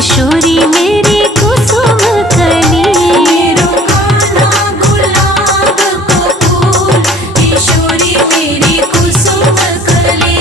किशोरी मेरी कुसुम कली। मेरो कान्हा गुलाब को फूल, किशोरी मेरी कुसुम कली।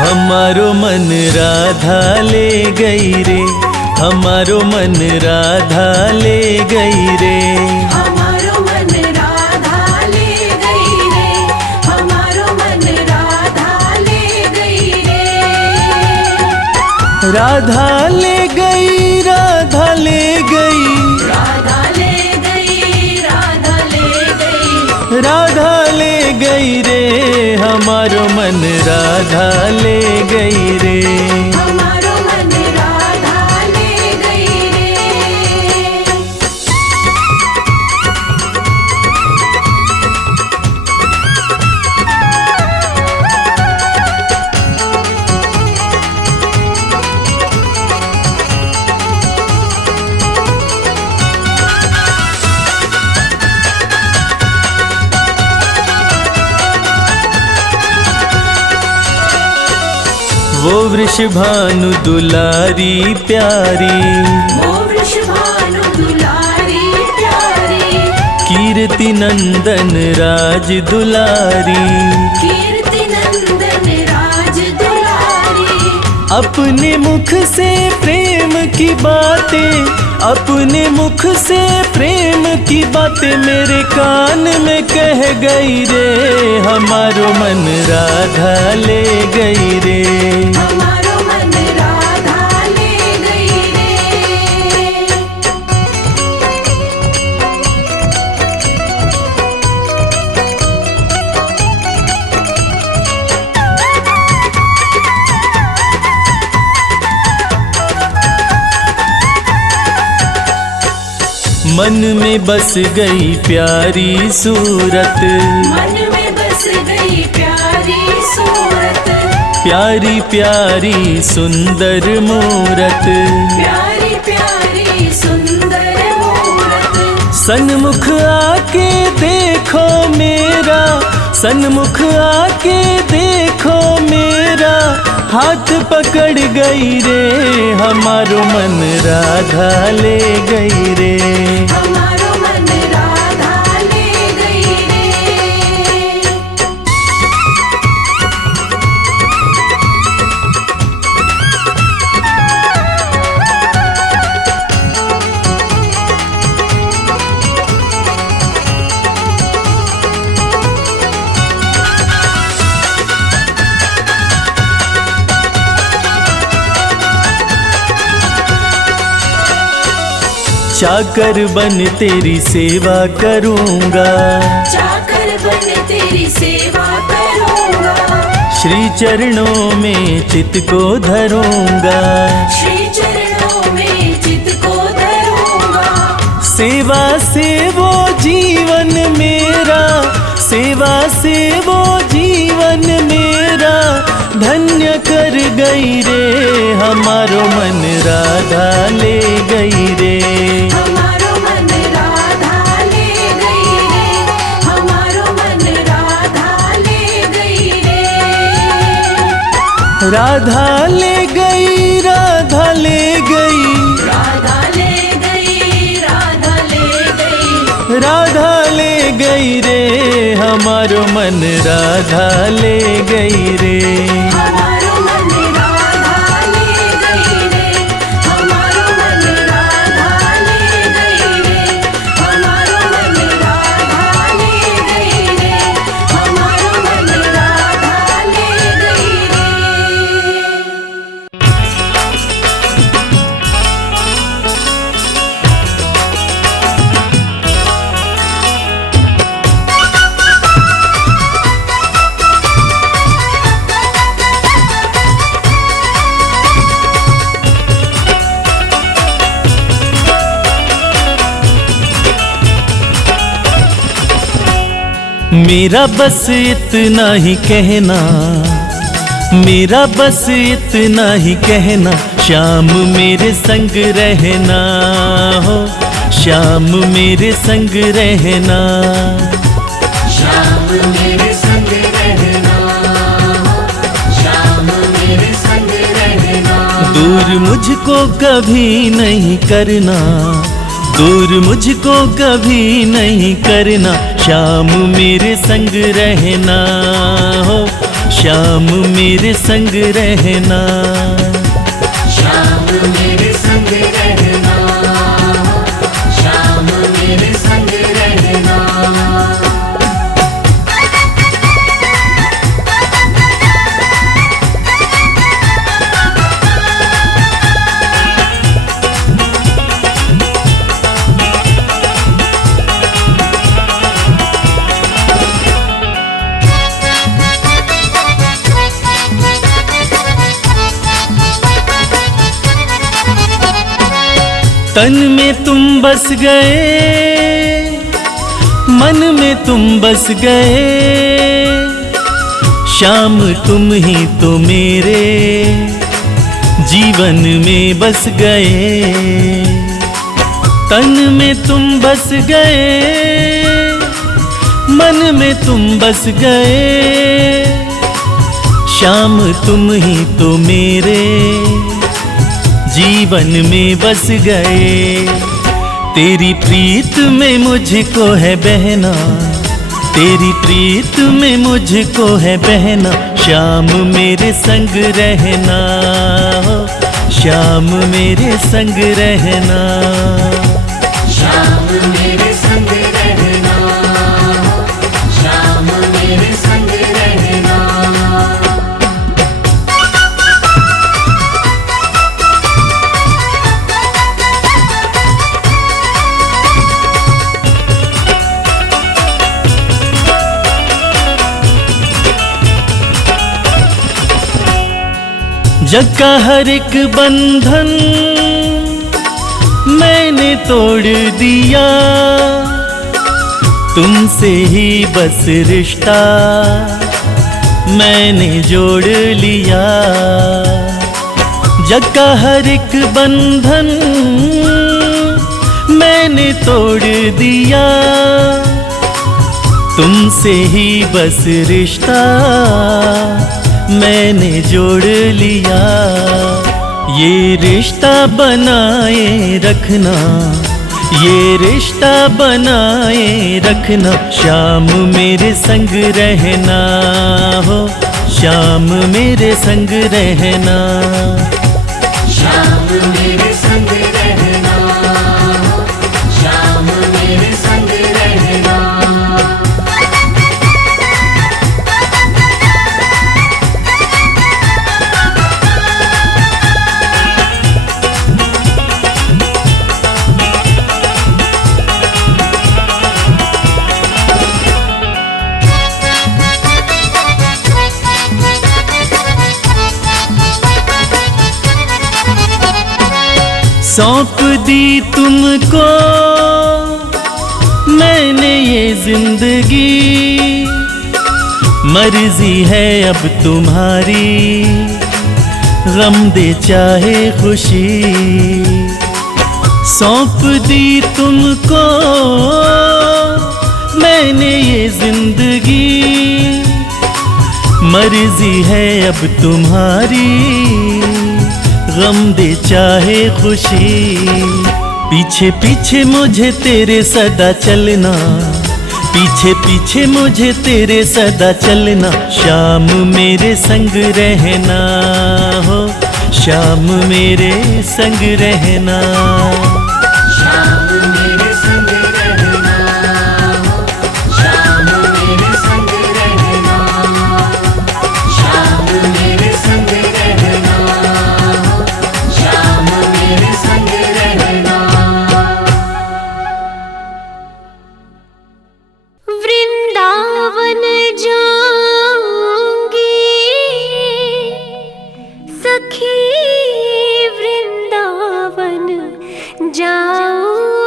हमारो मन राधा ले गई रे, हमारो मन राधा ले गई रे। हमारो मन राधा ले गई रे, हमारो मन राधा ले गई रे। राधा ले गई, राधा ले गई, राधा ले गई, राधा ले गई, राधा ले गई रे। हमारो मन राधा ले गई रे। हमारो मन राधा ले गई रे। वो वृषभानु दुलारी प्यारी, वो वृषभानु दुलारी प्यारी, कीर्ति नंदन राज दुलारी। कीर्ति नंदन राज दुलारी। अपने मुख से प्रेम की बातें, अपने मुख से प्रेम की बातें मेरे कान में कह गई रे। हमारो मन राधा ले गई रे। हमारो मन राधा ले गई रे। मन में बस गई प्यारी सूरत, मन में बस गई प्यारी सूरत, प्यारी प्यारी सुंदर मूरत। प्यारी प्यारी सुंदर मूरत। सन्मुख आके देखो मेरा, सन्मुख आके देखो मेरा, हाथ पकड़ गई रे। हमारो मन राधा ले गई रे। हमारो मन राधा ले गई रे। चाकर बन तेरी सेवा करूँगा, चाकर बन तेरी सेवा करूँगा, श्री चरणों में चित को धरूँगा, श्री चरणों में चित को धरूँगा। सेवा से वो जीवन मेरा, सेवा से वो जीवन मेरा धन्य कर गई रे, हमारो मन राधा ले गई रे। हमारो मन राधा ले गई रे, हमारो मन राधा ले गई रे। राधा ले गई, राधा ले गई, राधा ले गई, राधा ले गई, राधा ले गई रे, हमारो मन राधा ले गई रे। हमारो मन राधा ले गई रे, हमारो मन राधा ले गई रे, हमारो मन राधा ले गई रे, हमारो मन राधा ले गई रे। मेरा बस इतना ही कहना, मेरा बस इतना ही कहना, शाम मेरे संग रहना हो, शाम मेरे संग रहना। शाम मेरे संग रहना, शाम मेरे संग रहना। दूर मुझको कभी नहीं करना, दूर मुझको कभी नहीं करना, शाम मेरे संग रहना हो, शाम मेरे संग रहना। शाम मेरे संग रहना, शाम मेरे संग रहना। तन में तुम बस गए, मन में तुम बस गए, शाम तुम ही तो मेरे जीवन में बस गए। तन में तुम बस गए, मन में तुम बस गए, शाम तुम ही तो मेरे जीवन में बस गए। तेरी प्रीत में मुझको है बहना, तेरी प्रीत में मुझको है बहना, शाम मेरे संग रहना हो, शाम मेरे संग रहना। शाम मेरे संग रहना, शाम मेरे संग रहना। जग का हर एक बंधन मैंने तोड़ दिया, तुमसे ही बस रिश्ता मैंने जोड़ लिया। जग का हर एक बंधन मैंने तोड़ दिया, तुमसे ही बस रिश्ता मैंने जोड़ लिया। ये रिश्ता बनाए रखना, ये रिश्ता बनाए रखना, शाम मेरे संग रहना हो, शाम मेरे संग रहना। शाम मेरे संग रहना, शाम मेरे संग रहना। सौंप दी तुमको मैंने ये जिंदगी मर्जी है अब तुम्हारी, गम दे चाहे खुशी सौंप दी तुमको मैंने ये जिंदगी। मर्जी है अब तुम्हारी, गम दे चाहे खुशी। पीछे पीछे मुझे तेरे सदा चलना, पीछे पीछे मुझे तेरे सदा चलना। शाम मेरे संग रहना हो, शाम मेरे संग रहना। शाम मेरे संग रहना हो, शाम मेरे संग रहना। शाम मेरे संग रहना हो, शाम मेरे संग रहना। वृंदावन जाऊंगी सखी, वृंदावन जाऊंगी।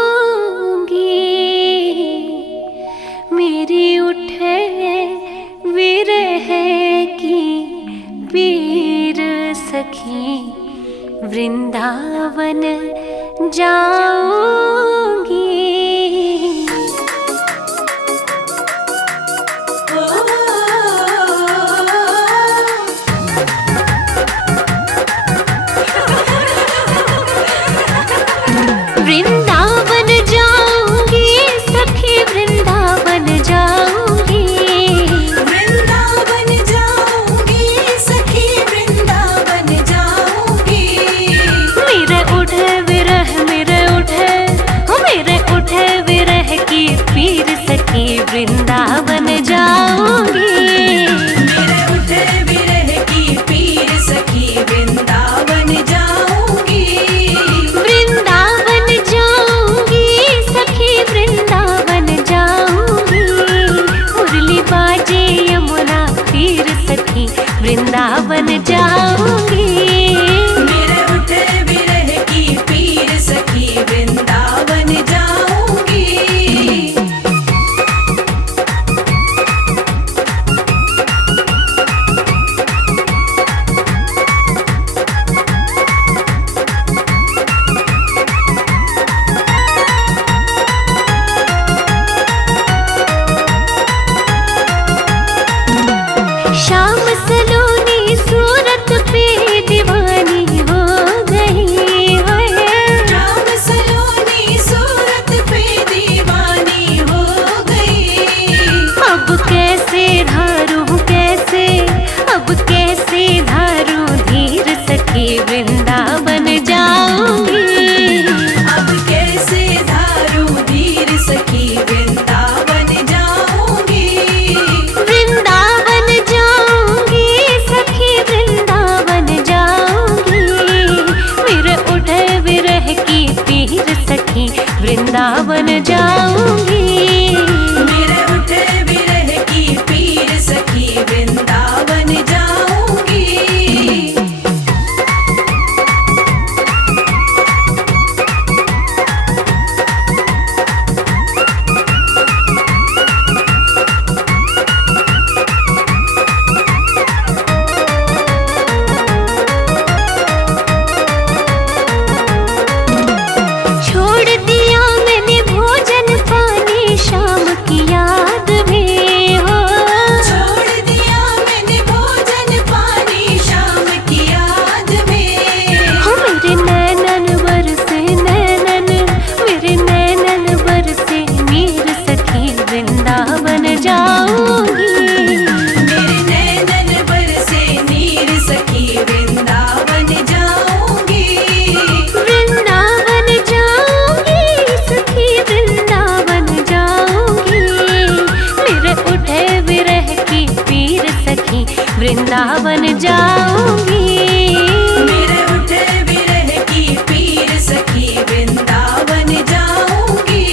मेरी उठे विरह की पीर सखी, वृंदावन जाऊंगी। वृंदावन जाऊंगी सखी, वृंदावन जाऊंगी। वृंदावन जाऊंगी सखी, वृंदावन जाऊंगी। मेरे उठे विरह, मेरे उठे विरह की पीर सखी, वृंदावन जाऊंगी। मेरे उठे विरह की पीर सखी, वृंदावन जाऊंगी। वृंदावन जाऊंगी सखी, वृंदावन जाऊंगी। मुरली बाजे यमुना तीर सखी, वृंदावन जाऊंगी। मेरे उठे विरह की पीर सखी, वृंदावन जाऊंगी। शाम सलोनी सूरत पे दीवानी हो गई है। राम सलोनी सूरत पे दीवानी हो गई। अब कैसे धारूं, कैसे अब कैसे धारूं धीर सखी, वृंदावन जाऊंगी। अब कैसे धारूं धीर सखी, वृंदावन जाऊंगी। वृंदावन जाऊंगी सखी, वृंदावन जाऊंगी। मेरे उठे विरह की पीर सखी, वृंदावन जाऊंगी। मेरे उठे विरह की पीर सखी, वृंदावन जाऊंगी। छोड़ दिया मैंने भोजन पानी शाम की याद में हो। छोड़ दिया मैंने भोजन पानी शाम की याद में। हो मेरे नैनन बरसे नैनन, मेरे नैनन बरसे नीर सखी, वृंदावन जाऊंगी। मेरे नैनन बरसे नीर सखी, वृंदावन जाऊंगी। वृंदावन जाऊंगी सखी, वृंदावन जाऊंगी। मेरे उठे विरह की पीर सखी, वृंदावन जाऊंगी। मेरे उठे विरह की पीर सखी, वृंदावन जाऊंगी।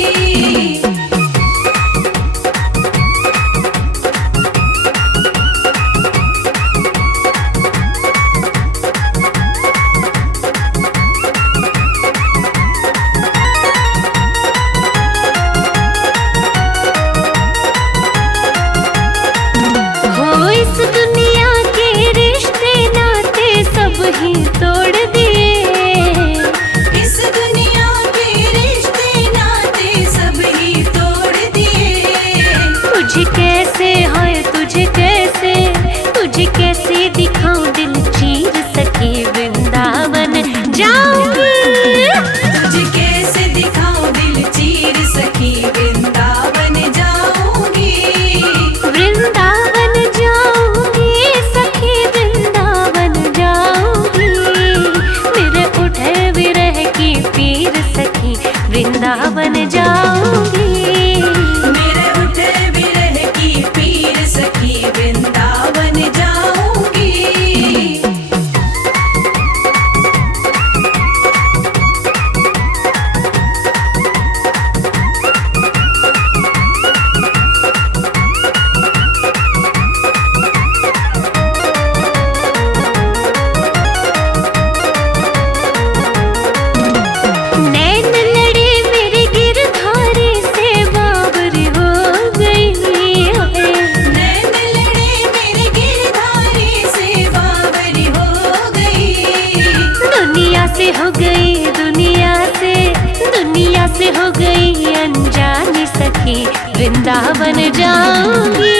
वृंदावन जाऊंगी।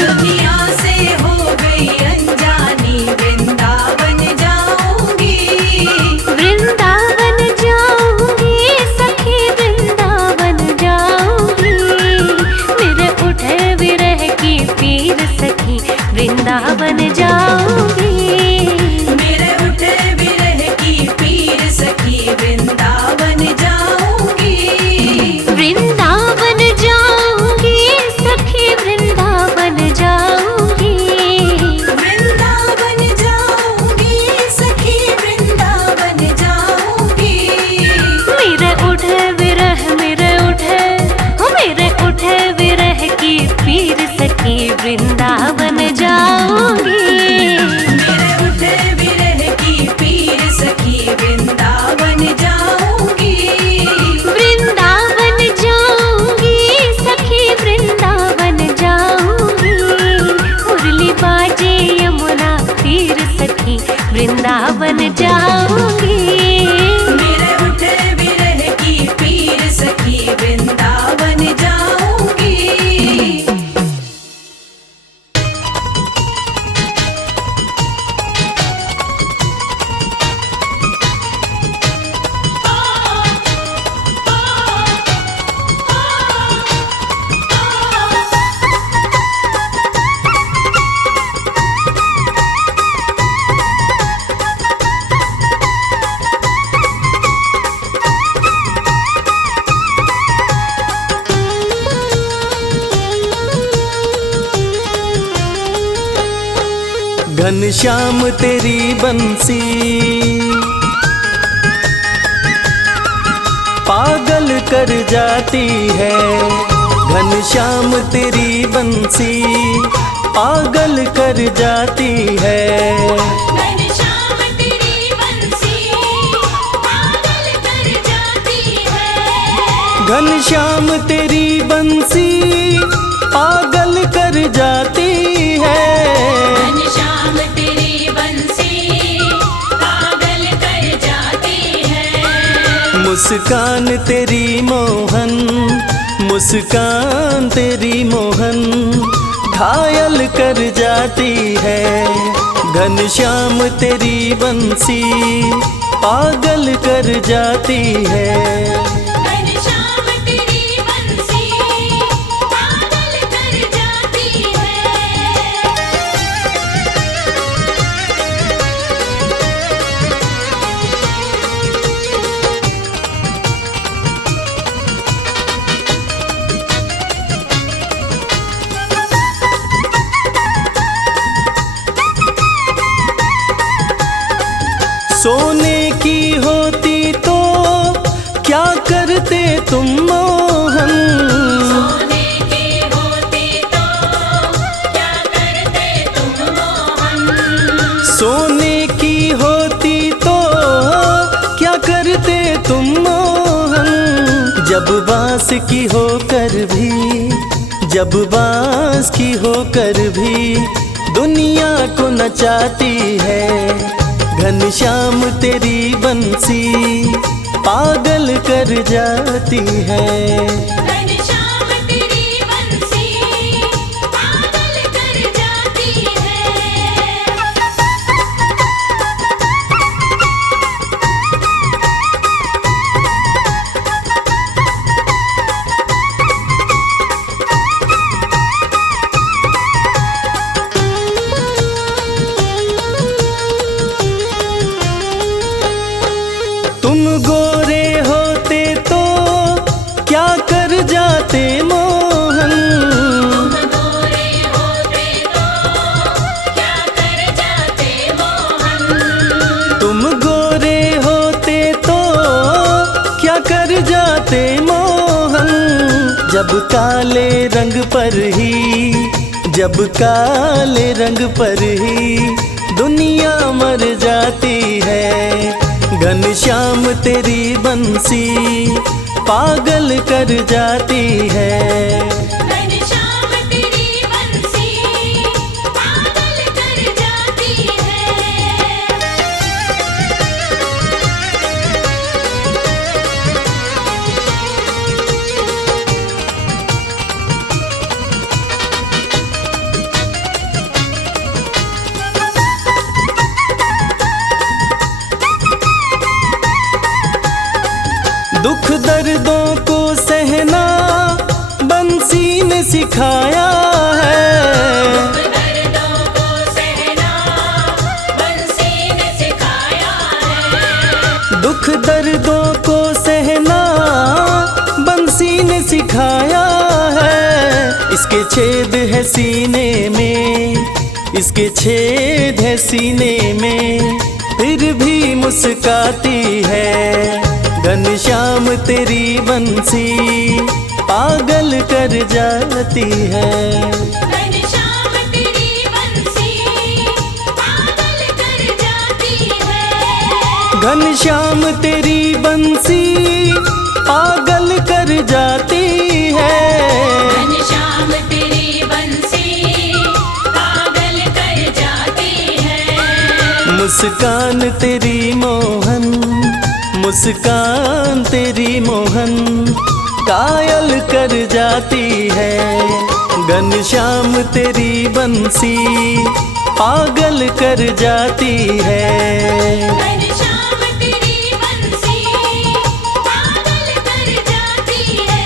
दुनिया से हो गई अनजानी, वृंदावन जाऊंगी। वृंदावन जाऊंगी सखी, वृंदावन जाऊंगी। मेरे उठे विरह की पीर सखी, वृंदावन जाऊंगी। मेरे उठे विरह की पीर सखी, वृंदावन जाऊंगी। वृंदावन जाऊंगी सखी, वृंदावन जाऊंगी। वृंदावन जाऊंगी सखी, वृंदावन जाऊंगी। मेरे उठे विरह, मेरे उठे विरह की पीर सखी, वृंदावन जाऊंगी। मेरे उठे विरह की पीर सखी, वृंदावन जाऊंगी। वृंदावन जाऊंगी सखी, वृंदावन जाऊंगी। मुरली बाजे यमुना तीर सखी, वृंदावन जाऊंगी। मेरे उठे विरह की पीर सखी, वृंदावन जाऊंगी। घनश्याम तेरी बंसी पागल कर जाती है। घनश्याम तेरी बंसी पागल कर जाती है। घनश्याम तेरी बंसी पागल कर जाती है। घनश्याम तेरी बंसी पागल कर जाती है। घनश्याम तेरी बंसी पागल कर जाती है। मुस्कान तेरी मोहन, मुस्कान तेरी मोहन घायल कर जाती है। घनश्याम तेरी बंसी पागल कर जाती है। घनश्याम तेरी बंसी पागल कर जाती है। सोने की होती तो क्या करते तुम मोहन। सोने की होती तो क्या करते तुम मोहन। सोने की होती तो क्या करते तुम मोहन। जब बांस की होकर भी, जब बांस की होकर भी दुनिया को नचाती है। घनश्याम तेरी बंसी पागल कर जाती है। घनश्याम तेरी बंसी पागल कर जाती है। तुम गोरे होते तो क्या कर जाते मोहन। गोरे होते तो क्या कर जाते मोहन। तुम गोरे होते तो क्या कर जाते मोहन। जब काले रंग पर ही, जब काले रंग पर ही दुनिया मर जाती है। घनश्याम तेरी बंसी पागल कर जाती है। घनश्याम तेरी बंसी पागल कर जाती है। दुख दर्दों को सहना बंसी ने सिखाया है। दर्दों को सहना बंसी ने सिखाया है। दुख दर्दों को सहना बंसी ने सिखाया है। इसके छेद है सीने में, इसके छेद है सीने में, फिर भी मुस्काती है। घनश्याम तेरी बंसी पागल कर जाती है। घनश्याम तेरी बंसी पागल कर जाती है। घनश्याम तेरी बंसी पागल कर जाती है। घनश्याम तेरी बंसी पागल कर जाती है। मुस्कान तेरी मोहन, मुस्कान तेरी मोहन कायल कर जाती है। घनश्याम तेरी बंसी पागल कर जाती है। घनश्याम तेरी बंसी पागल कर जाती है।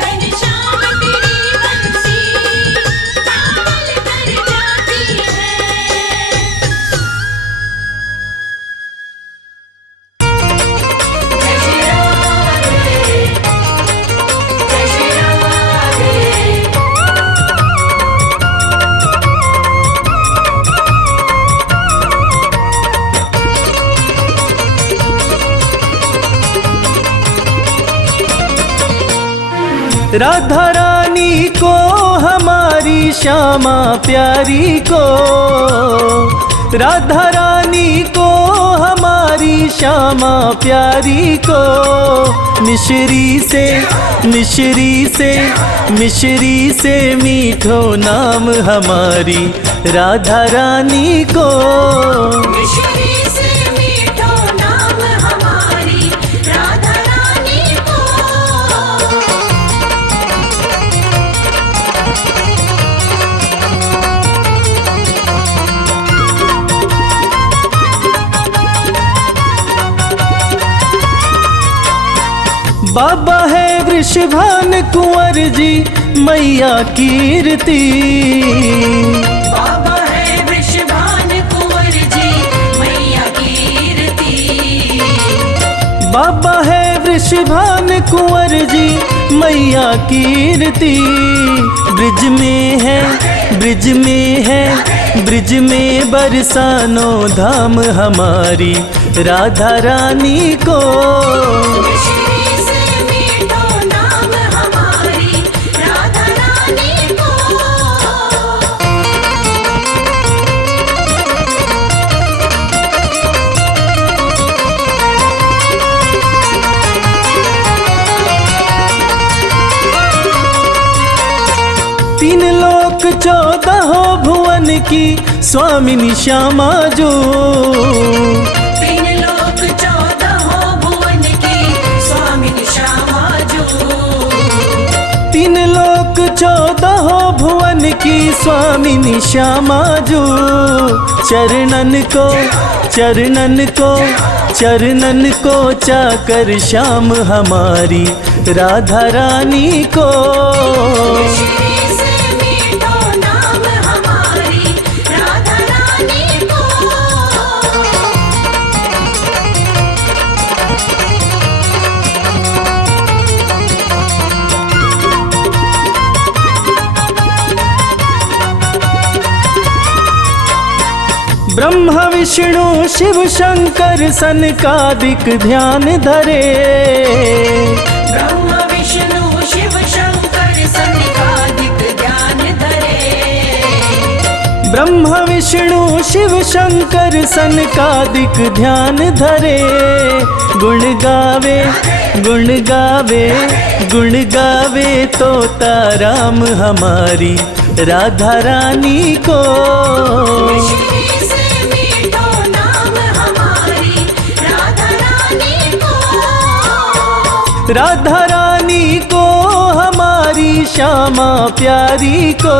घनश्याम तेरी बंसी पागल कर जाती है। राधा रानी को हमारी श्यामा प्यारी को, राधा रानी को हमारी श्यामा प्यारी को, मिश्री से मिश्री से मिश्री से मीठो नाम हमारी राधा रानी को। मिश्री से मीठो नाम हमारी राधा रानी को। बाबा है वृषभान कुंवर जी मैया कीर्ति। बाबा है वृषभान कुंवर जी मैया कीर्ति। बाबा है वृषभान कुंवर जी मैया कीर्ति। ब्रिज में है, ब्रिज में है, ब्रिज में बरसानो धाम हमारी राधा रानी को। मिश्री से मीठो नाम हमारी राधा रानी को। तीन लोक 14 भुवन की स्वामिनी श्यामा जो। तीन लोक 14 भुवन की स्वामिनी श्यामा जो। तीन लोक 14 भुवन की स्वामिनी श्यामा जो। चरणन को चरणन को चरणन को चाकर श्याम हमारी राधा रानी को। मिश्री से मीठो नाम हमारी राधा रानी को। ब्रह्मा विष्णु शिव शंकर सनकादिक ध्यान धरे। ब्रह्मा विष्णु शिव शंकर सनकादिक ध्यान धरे। ब्रह्मा विष्णु शिव शंकर सनकादिक ध्यान धरे। गुण गावे गुण गावे गुण गावे तोता राम हमारी राधा रानी को। मिश्री से मीठो नाम हमारी राधा रानी को। राधा रानी को हमारी श्यामा प्यारी को।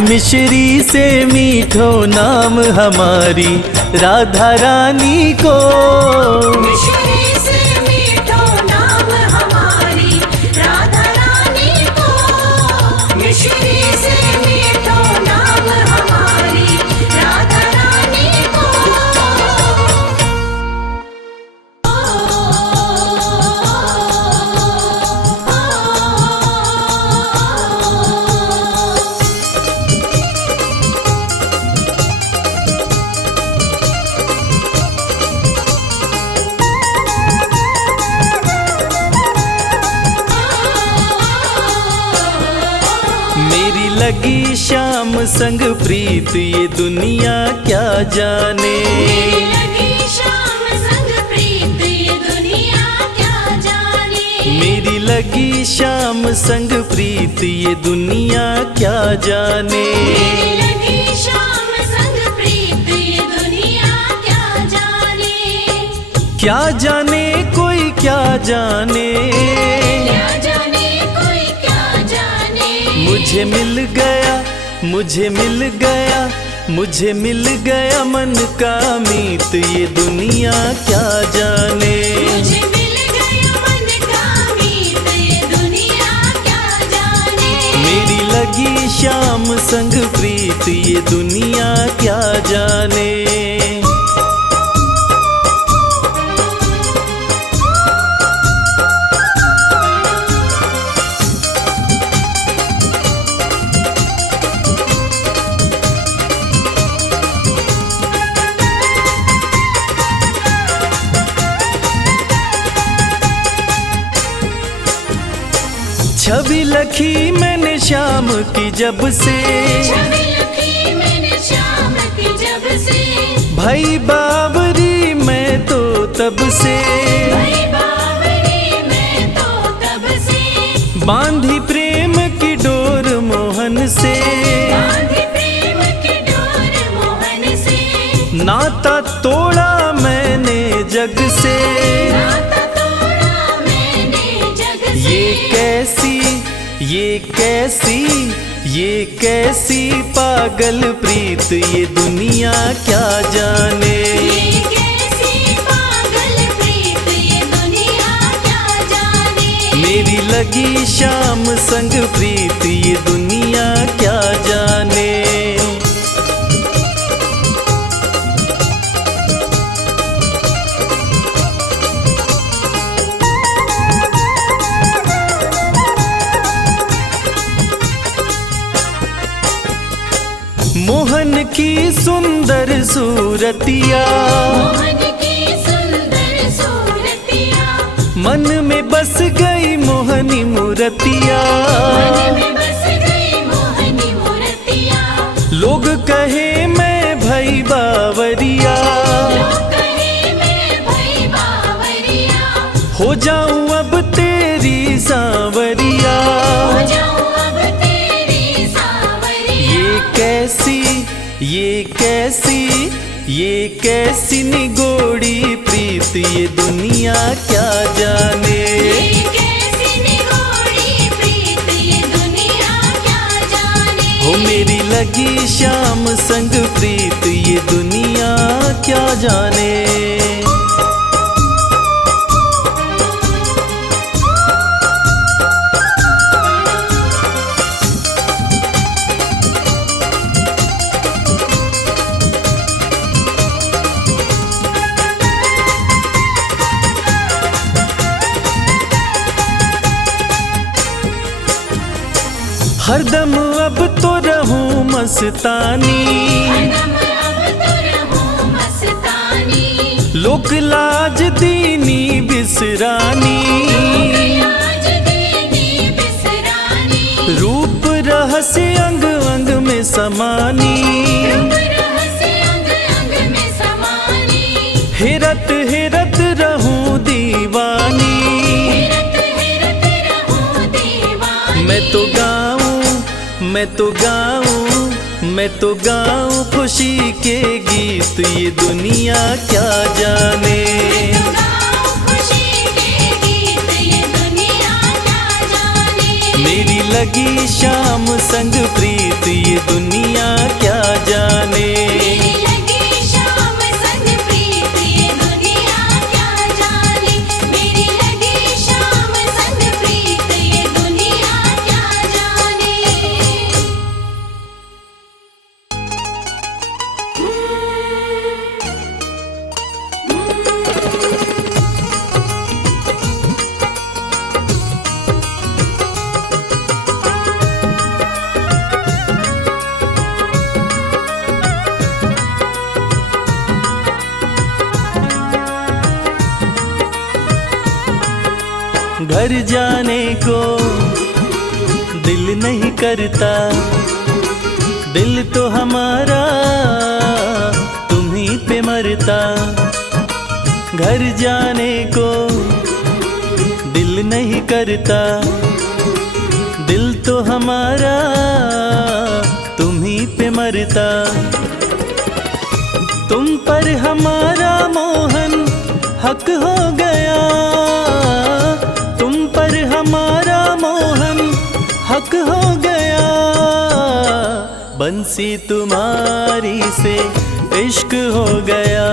मिश्री से मीठो नाम हमारी राधा रानी को। मिश्री से मीठो नाम हमारी राधा रानी को। मिश्री से मीठो नाम हमारी राधा रानी को। मेरी लगी श्याम संग प्रीत ये दुनिया क्या जाने। मेरी लगी श्याम संग प्रीत ये दुनिया क्या जाने। मेरी लगी श्याम संग प्रीत ये दुनिया क्या जाने। मेरी लगी श्याम संग प्रीत ये दुनिया क्या जाने। क्या जाने कोई क्या जाने। क्या जाने कोई क्या जाने। मुझे मिल गया मन का मीत ये दुनिया क्या जाने। मुझे मिल गया मन का मीत ये दुनिया क्या जाने। मेरी लगी श्याम संग प्रीत ये दुनिया क्या जाने। छवि लखी मैंने श्याम की जब से। छवि लखी मैंने श्याम की जब से। भाई बावरी मैं तो तब से। भाई बावरी मैं तो तब से। बांधी प्रेम की डोर मोहन से। बांधी प्रेम की डोर मोहन से। नाता तोड़ा मैंने जग से। नाता तोड़ा मैंने जग से। ये कैसी पागल प्रीत ये दुनिया क्या जाने। ये कैसी पागल प्रीत ये दुनिया क्या जाने। मेरी लगी श्याम संग प्रीत ये दुनिया क्या जाने। मोहन की सुंदर सूरतिया। मोहन की सुंदर सूरतिया। मन में बस गई मोहनी मूरतिया। मन में बस गई मोहनी मूरतिया। लोग कहे मैं भई बावरिया। लोग कहे मैं भई बावरिया। हो जाऊं अब तेरी सांवरिया। हो जाऊं अब तेरी सांवरिया। ये कैसी निगोड़ी प्रीत ये दुनिया क्या जाने। ये कैसी निगोड़ी प्रीत ये दुनिया क्या जाने। हो मेरी लगी श्याम संग प्रीत ये दुनिया क्या जाने। हरदम अब तो रहूं मस्तानी। हरदम अब तो रहूं मस्तानी। लोक लाज दीनी बिसरानी। लाज दीनी बिसरानी। रूप रहस्य अंग अंग में समानी। रूप रहस्य अंग अंग में समानी। हेरत हेरत रहूं दीवानी। हेरत हेरत रहूं दीवानी। मैं तो गाऊं खुशी के गीत ये दुनिया क्या जाने। मैं तो गाऊं खुशी के गीत ये दुनिया क्या जाने। मेरी लगी शाम संग प्रीत ये दुनिया क्या जाने। मेरी लगी शाम संग प्रीत ये दुनिया क्या जाने। मेरी लगी शाम संग प्रीत ये दुनिया क्या जाने। घर जाने को दिल नहीं करता, दिल तो हमारा तुम्हीं पे मरता। घर जाने को दिल नहीं करता, दिल तो हमारा तुम्हीं पे मरता। तुम पर हमारा मोहन हक हो गया, तुम पर हमारा मोहन हक हो गया। बंसी तुम्हारी से इश्क हो गया,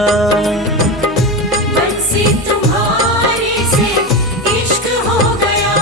बंसी तुम्हारे से इश्क हो गया।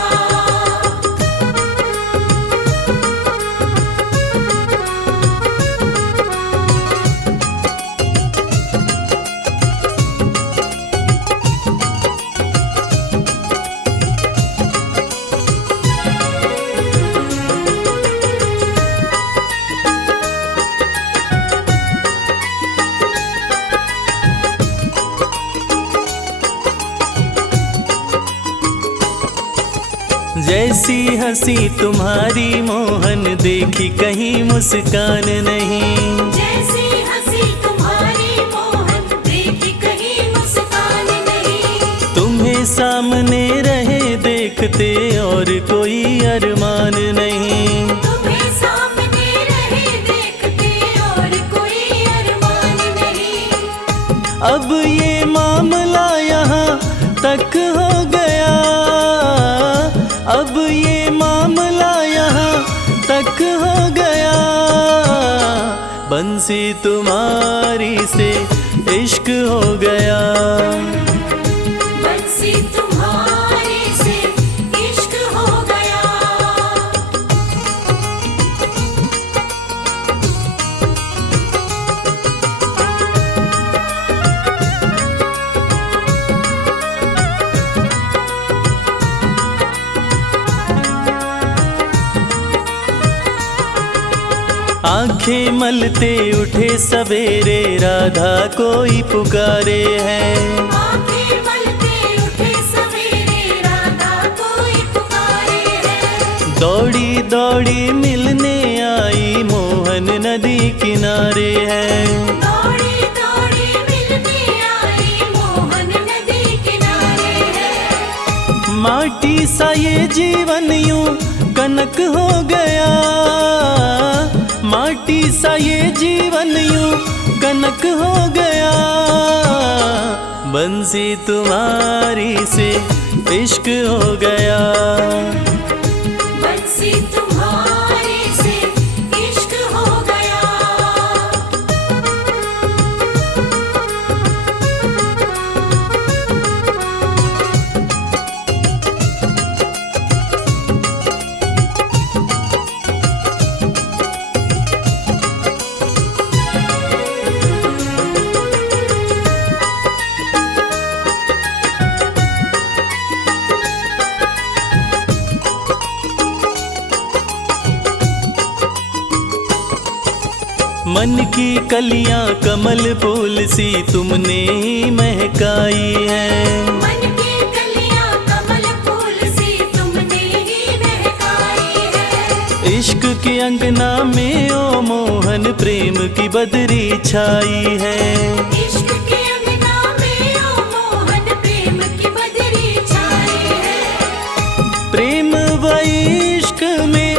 जैसी हंसी तुम्हारी मोहन देखी कहीं मुस्कान नहीं। जैसी हंसी तुम्हारी मोहन देखी कहीं मुस्कान नहीं। तुम्हें सामने रहे देखते और कोई अरमान नहीं। तुम्हें सामने रहे देखते और कोई अरमान नहीं। अब ये मामला यहाँ तक हो गया, अब ये मामला यहाँ तक हो गया। बंसी तुम्हारी से इश्क हो गया, बंसी तुम्हारे से इश्क हो गया। आंखें मलते उठे सवेरे राधा कोई पुकारे है। आंखें मलते उठे सवेरे राधा कोई पुकारे है। दौड़ी दौड़ी मिलने आई मोहन नदी किनारे है। दौड़ी दौड़ी मिलने आई मोहन नदी किनारे है। माटी सा ये जीवन यूं कनक हो गया, माटी सा ये जीवन यूं कनक हो गया। बंसी तुम्हारी से इश्क हो गया, बंसी तुम्हारे से इश्क हो गया। मन की कलियां कमल फूल सी तुमने ही महकाई है। मन की कलियां कमल फूल सी तुमने ही महकाई है। इश्क के अंगना में ओ मोहन प्रेम की बदरी छाई है। इश्क के अंगना में ओ मोहन प्रेम की बदरी छाई है। प्रेम व इश्क में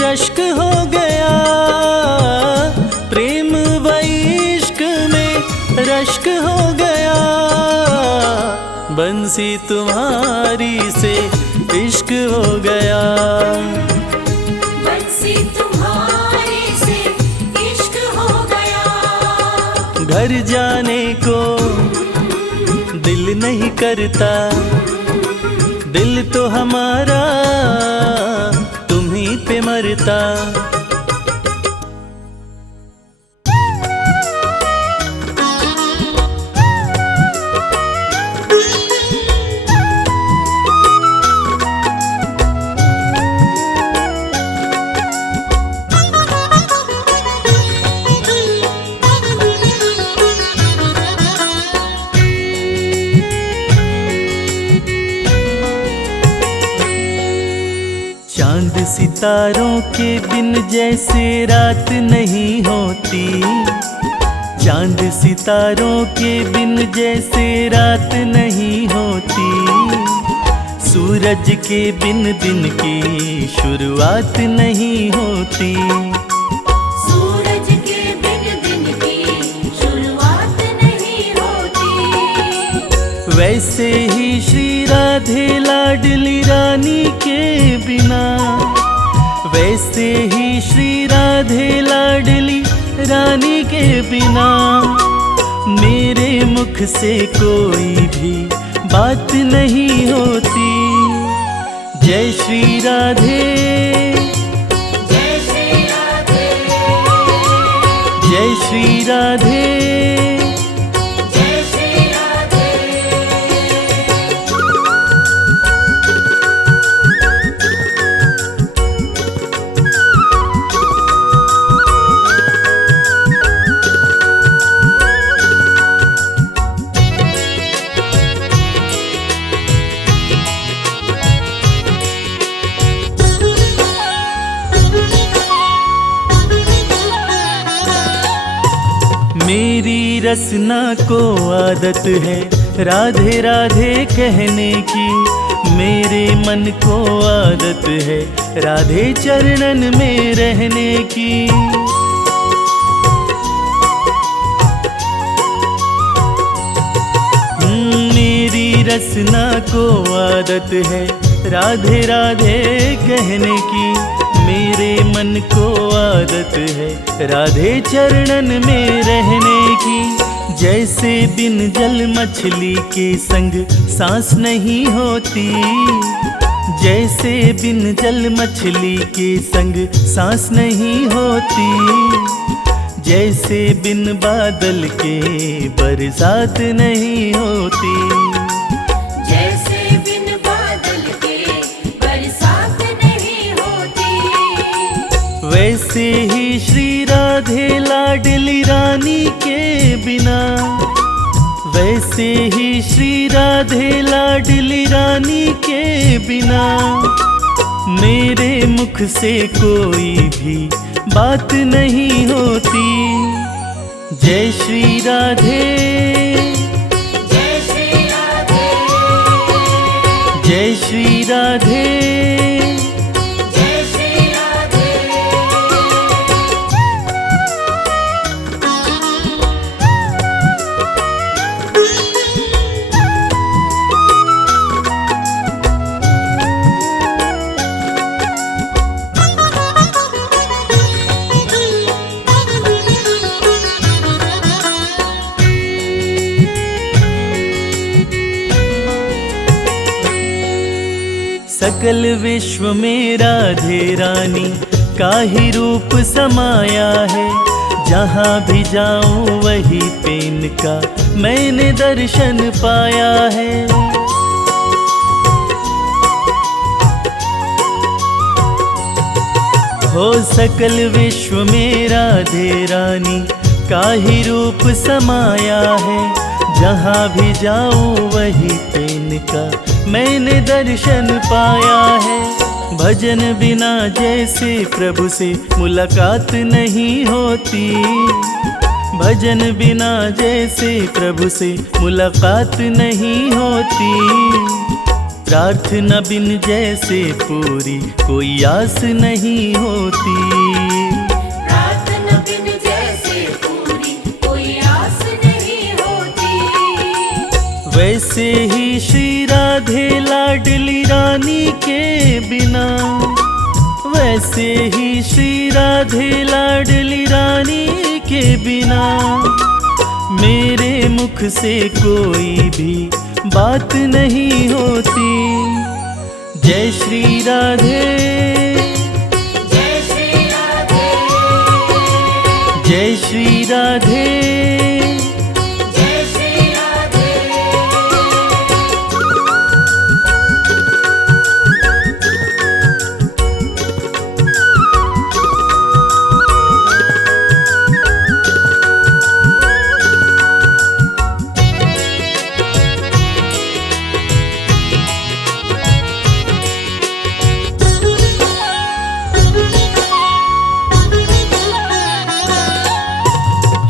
रश्क हो गया, प्रेम व इश्क में रश्क हो गया। बंसी तुम्हारी से इश्क हो गया। बंसी तुम्हारे से इश्क हो गया। घर जाने को दिल नहीं करता, दिल तो हमारा तुम्हीं पे मरता। चांद सितारों के बिन जैसे रात नहीं होती, चांद सितारों के बिन जैसे रात नहीं होती, सूरज के बिन दिन की शुरुआत नहीं होती। सूरज के बिन दिन की शुरुआत नहीं होती। वैसे ही श्री राधे लाडली रानी के बिना, वैसे ही श्री राधे लाडली रानी के बिना, मेरे मुख से कोई भी बात नहीं होती। जय श्री राधे, जय श्री राधे, जय श्री राधे। जय श्री राधे। मेरी रसना को आदत है राधे राधे कहने की, मेरे मन को आदत है राधे चरणन में रहने की। मेरी रसना को आदत है राधे राधे कहने की, मेरे मन को आदत है राधे चरणन में रहने की। जैसे बिन जल मछली के संग सांस नहीं होती, जैसे बिन जल मछली के संग सांस नहीं होती, जैसे बिन बादल के बरसात नहीं होती। जैसे बिन बादल के बरसात नहीं होती। वैसे ही श्री राधे लाडली रानी के बिना, वैसे ही श्री राधे लाडली रानी के बिना, मेरे मुख से कोई भी बात नहीं होती। जय श्री राधे, जय श्री राधे, जय श्री राधे। जय श्री राधे। सकल विश्व में राधे रानी का ही रूप समाया है, जहाँ भी जाऊं वही पे इनका मैंने दर्शन पाया है। हो सकल विश्व में राधे रानी का ही रूप समाया है, जहाँ भी जाऊं वही पे इनका मैंने दर्शन पाया है। भजन बिना जैसे प्रभु से मुलाकात नहीं होती, भजन बिना जैसे प्रभु से मुलाकात नहीं होती, प्रार्थना बिन जैसे पूरी कोई आस नहीं होती। प्रार्थना बिन जैसे पूरी कोई आस नहीं होती। वैसे ही श्री राधे लाडली रानी के बिना। वैसे ही श्री राधे लाडली रानी के बिना मेरे मुख से कोई भी बात नहीं होती। जय श्री राधे, जय श्री राधे, जय श्री राधे, जय श्री राधे।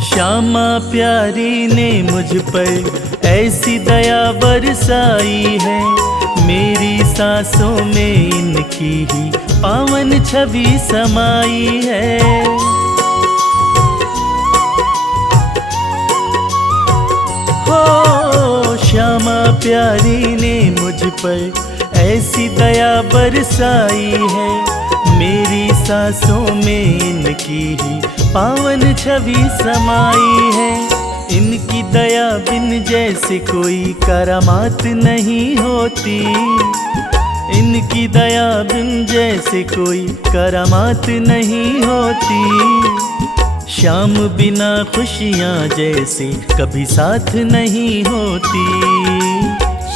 श्यामा प्यारी ने मुझ पर ऐसी दया बरसाई है। मेरी सांसों में इनकी ही पावन छवि समाई है। हो श्यामा प्यारी ने मुझ पर ऐसी दया बरसाई है। मेरी सांसों में इनकी ही पावन छवि समाई है। इनकी दया बिन जैसे कोई करामात नहीं होती। इनकी दया बिन जैसे कोई करामात नहीं होती। श्याम बिना खुशियाँ जैसे कभी साथ नहीं होती।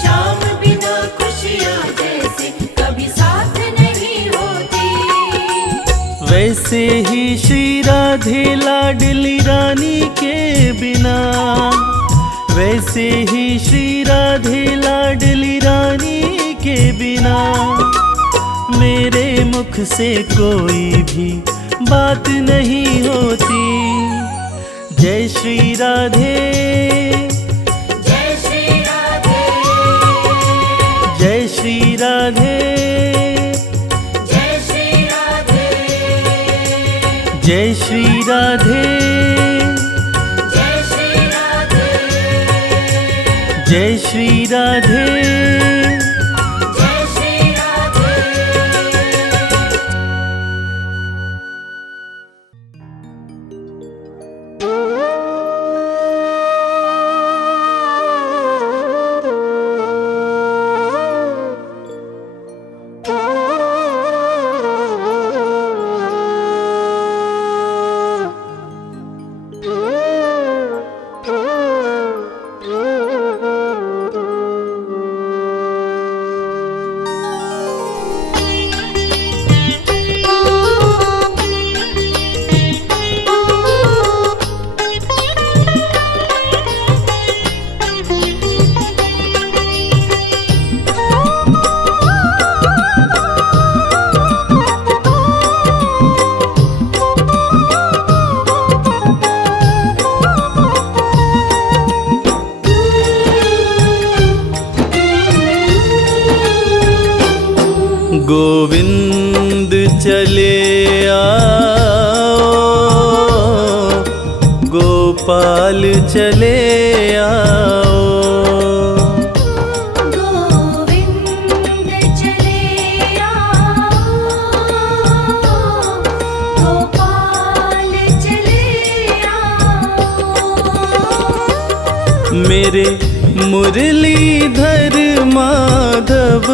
श्याम बिना खुशियाँ जैसे कभी साथ नहीं होती। वैसे ही श्री राधे लाडली रानी के बिना। वैसे ही श्री राधे लाडली रानी के बिना मेरे मुख से कोई भी बात नहीं होती। जय श्री राधे, जय श्री राधे, जय श्री राधे, जय श्री राधे, जय श्री राधे, जय श्री राधे, जय श्री राधे। जय श्री राधे। गोविंद चले आओ, गोपाल चले आओ। गोविंद चले आओ, गोपाल चले आओ। मेरे मुरलीधर माधव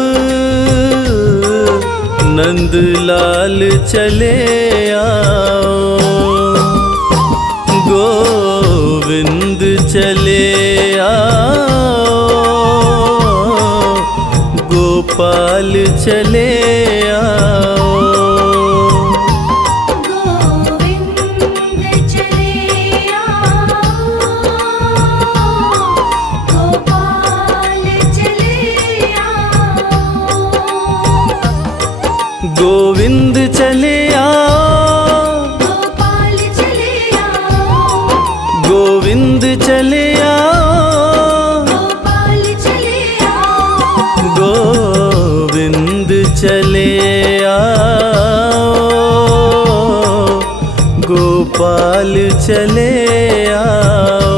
नंदलाल चले आओ। गोविंद चले आओ, गोपाल चले आओ। गोविंद चले आओ, गोपाल चले आओ। गोविंद चले आओ, गोपाल चले आओ, गोविंद चले आओ। गोपाल चले आओ। गोविंद चले आओ, गोपाल चले आओ।